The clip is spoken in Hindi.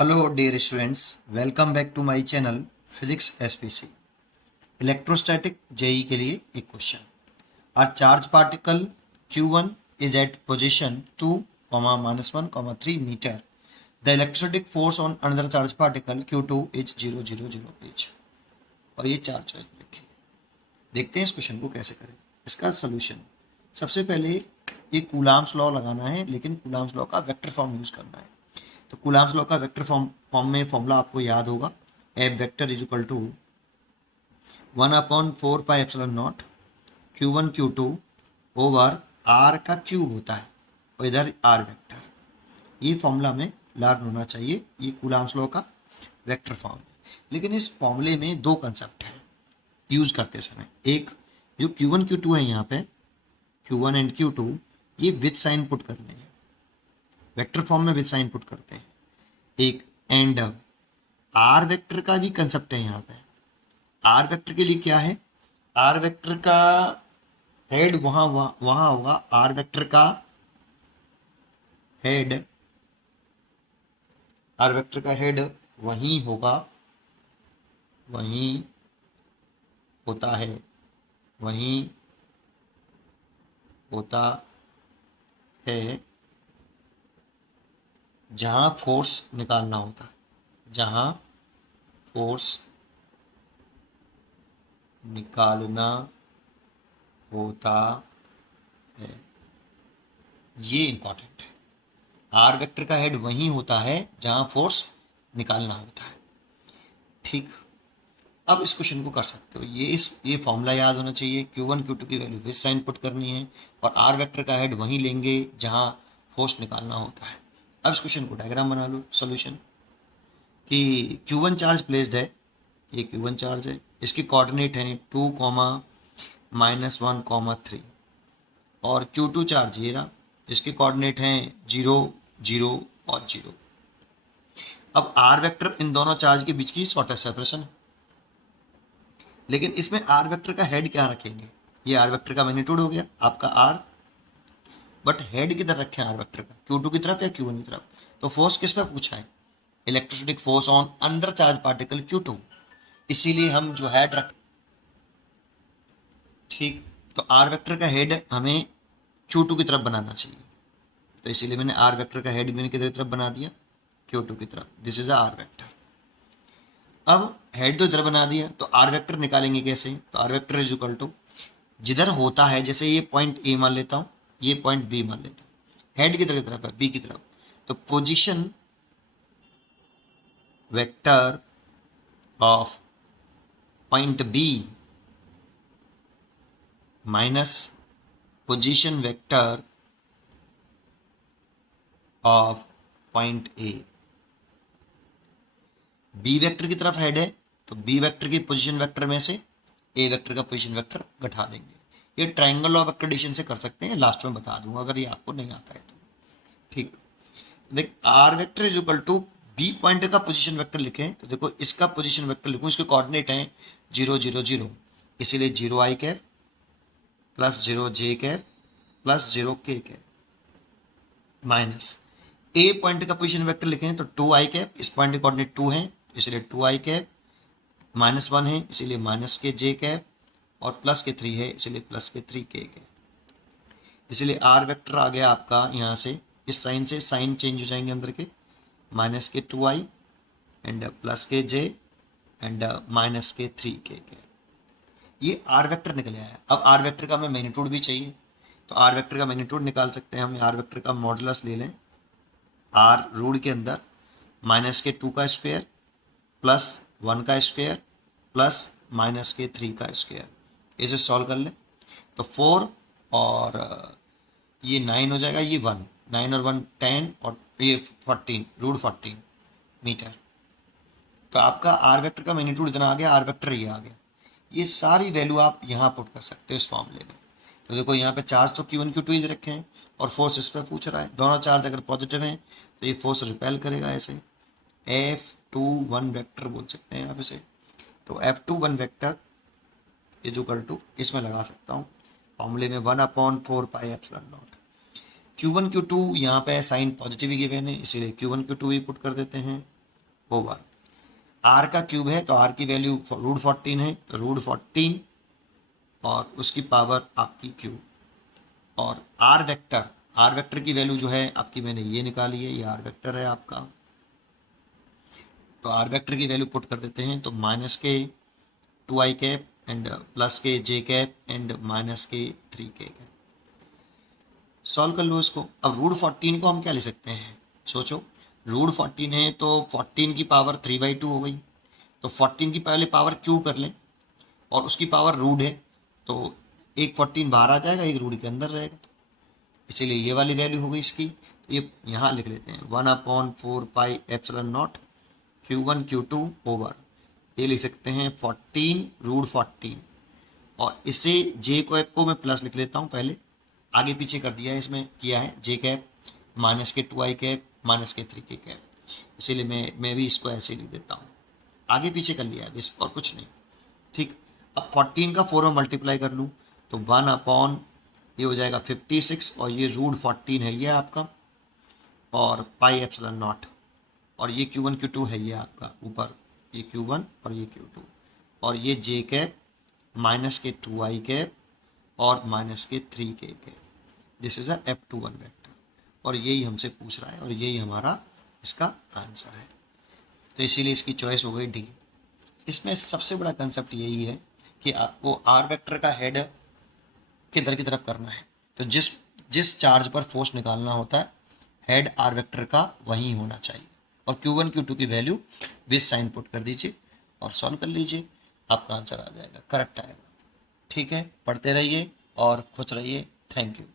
Hello dear students, welcome back to my channel Physics SPC. Electrostatic JE के लिए एक question. A charge particle Q1 is at position 2, -1, 3 meter. The electrostatic force on another charge particle Q2 is 0, 0, 0 H. और ये चार चार्ज लिखे. देखते हैं इस क्वेश्चन को कैसे करें. इसका सोल्यूशन सबसे पहले ये कूलाम्स लॉ लगाना है, लेकिन कूलाम्स लॉ का वेक्टर फॉर्म यूज करना है. तो कूलाम्स लॉ का वेक्टर फॉर्म में फॉर्मूला आपको याद होगा. F vector is equal to 1/4πε0 Q1 Q2 over R का क्यूब होता है और इधर आर वेक्टर. ये फॉर्मूला में लर्न होना चाहिए. ये कूलाम्स लॉ का वेक्टर फॉर्म है. लेकिन इस फॉर्मूले में दो कंसेप्ट है यूज करते समय. एक जो Q1 Q2 है, यहाँ पे Q1 एंड Q2 ये विद साइन पुट करने हैं, वेक्टर फॉर्म में विद साइन पुट करते हैं. एक एंड आर वेक्टर का भी कंसेप्ट है यहाँ पे. आर वेक्टर के लिए क्या है, आर वेक्टर का हेड वहां होगा. आर वेक्टर का हेड वहीं होगा, वहीं होता है, वहीं होता है जहां फोर्स निकालना होता है, जहां फोर्स निकालना होता है. ये इंपॉर्टेंट है. आर वेक्टर का हेड वहीं होता है जहां फोर्स निकालना होता है. ठीक, अब इस क्वेश्चन को कर सकते हो. ये फॉर्मूला याद होना चाहिए. Q1 Q2 की वैल्यू विद साइन पुट करनी है और आर वेक्टर का हेड वहीं लेंगे जहां फोर्स निकालना होता है. अब इस क्वेश्चन को डायग्राम बना लो. सॉल्यूशन कि Q1 चार्ज प्लेस्ड है, ये Q1 चार्ज है, इसके कोऑर्डिनेट हैं 2, -1, 3. और Q2 चार्ज ये रहा, इसके कोऑर्डिनेट हैं 0, 0 और 0. अब आर वेक्टर इन दोनों चार्ज के बीच की शॉर्टेस्ट सेपरेशन है, लेकिन इसमें आर वेक्टर का हेड क्या रखेंगे. ये आर वेक्टर का मैग्नीट्यूड हो गया आपका आर, बट हेड किधर रखें आर वेक्टर का, Q2 की तरफ या Q1 की तरफ. तो फोर्स किस पे पूछा है, electrostatic force on under charge particle Q2, इसीलिए हम जो हेड रख. ठीक, तो आर वेक्टर का हेड हमें Q2 की तरफ बनाना चाहिए, तो इसीलिए मैंने आर वेक्टर का हेड मैंने किधर तरफ बना दिया, Q2 की तरफ. This is R vector. अब हेड तो इधर बना दिया, तो आर वेक्टर निकालेंगे कैसे. तो R vector is equal to जिधर होता है, जैसे ये पॉइंट ए मान लेता हूं, ये पॉइंट बी मान लेता हूं. हेड किधर की तरफ है, बी की तरफ. तो position vector of point B minus position vector of point A. B vector की तरफ हेड है, तो बी वेक्टर की पोजीशन वेक्टर में से ए वेक्टर का पोजीशन वेक्टर घटा देंगे. ये ट्रायंगल ऑफ एक्रेडिशन से कर सकते हैं, लास्ट में बता दूंगा अगर ये आपको नहीं आता है तो. ठीक, देख R vector is equal to B point का पोजीशन वेक्टर लिखें, तो देखो इसका पोजीशन वेक्टर लिखूं, इसके कोऑर्डिनेट हैं 0, 0, 0, इसीलिए 0 i cap plus 0 j cap plus 0 k cap minus A point का पोजीशन वेक्टर लिखें तो 2 i कैप, इस पॉइंट के कोऑर्डिनेट 2 हैं इसलिए 2 i कैप, -1 है इसीलिए -k j कैप और +3 है इसलिए +3 k कैप. इसलिए आर वेक्टर आ गया आपका यहाँ से, इस साइन से साइन चेंज हो जाएंगे अंदर के, -k 2i and +k j and -k 3k cap. ये आर वेक्टर निकल आया. अब आर वेक्टर का हमें मैग्नीट्यूड भी चाहिए, तो आर वेक्टर का मैग्नीट्यूड निकाल सकते हैं हम. आर वेक्टर का मॉडुलस ले लें, आर रूट के अंदर -k 2 का स्क्वायर प्लस 1 का स्क्वायर प्लस -k 3 का स्क्वायर. इसे सॉल्व कर लें तो 4 और ये 9 हो जाएगा, ये 1, 9 और 1 10 और ये 14, √14 मीटर. तो आपका आर वेक्टर का मैग्नीट्यूड इतना आ गया, आर वेक्टर ये आ गया. ये सारी वैल्यू आप यहाँ पुट कर सकते हो इस फॉर्मूले में. तो देखो यहाँ पे चार्ज तो Q1 Q2 ही रखे हैं और फोर्स इस पर पूछ रहा है. दोनों चार्ज अगर पॉजिटिव हैं तो ये फोर्स रिपेल करेगा ऐसे. F21 वेक्टर बोल सकते हैं आप इसे. तो F21 vector is equal to, इसमें लगा सकता हूँ फॉर्मूले में 1/4πε0. Q1 Q2 यहाँ पे साइन पॉजिटिव ही गिवन है इसीलिए Q1 Q2 ही पुट कर देते हैं. ओवर आर का क्यूब है तो आर की वैल्यू √14 है तो √14 और उसकी पावर आपकी क्यूब। और आर वेक्टर की वैल्यू जो है आपकी मैंने ये निकाली है, ये आर वेक्टर है आपका। तो आर वेक्टर की वैल्यू पुट कर देते हैं तो -k 2i cap and +k j cap and -k 3k cap. Solve कर लो इसको। अब √14 को हम क्या ले सकते हैं, सोचो √14 है तो 14 की पावर 3/2 हो गई, तो 14 की पहले पावर क्यू कर लें और उसकी पावर रूट है तो एक 14 बाहर आ जाएगा, एक रूट के अंदर रहेगा, इसीलिए ये वाली वैल्यू हो गई इसकी। तो ये यहाँ लिख लेते हैं 1/4πε0 Q1 Q2 ओवर, ये लिख सकते हैं 14 √14 और इसे जे कैप को मैं प्लस लिख लेता हूँ, पहले आगे पीछे कर दिया है, इसमें किया है j cap -k 2i cap -k 3k cap, इसीलिए मैं भी इसको ऐसे लिख देता हूँ, आगे पीछे कर लिया है बस और कुछ नहीं। ठीक, अब 14 का 4 में मल्टीप्लाई कर लूँ तो 1 ये हो जाएगा 56 और ये √14 है ये आपका और πε0 और ये Q1 Q2 है ये आपका ऊपर, ये Q1 और ये Q2 और ये j cap -k 2i cap और -k 3k cap. This is a F21 vector और यही हमसे पूछ रहा है और यही हमारा इसका आंसर है, तो इसीलिए इसकी चॉइस हो गई डी। इसमें सबसे बड़ा कंसेप्ट यही है कि आपको आर वेक्टर का हेड किधर की तरफ करना है, तो जिस चार्ज पर फोर्स निकालना होता है हेड आर वेक्टर का वहीं होना चाहिए और Q1 Q2 की वैल्यू विद साइन पुट कर दीजिए और सॉल्व कर लीजिए, आपका आंसर आ जाएगा, करेक्ट आएगा। ठीक है, पढ़ते रहिए और खुश रहिए। Thank you.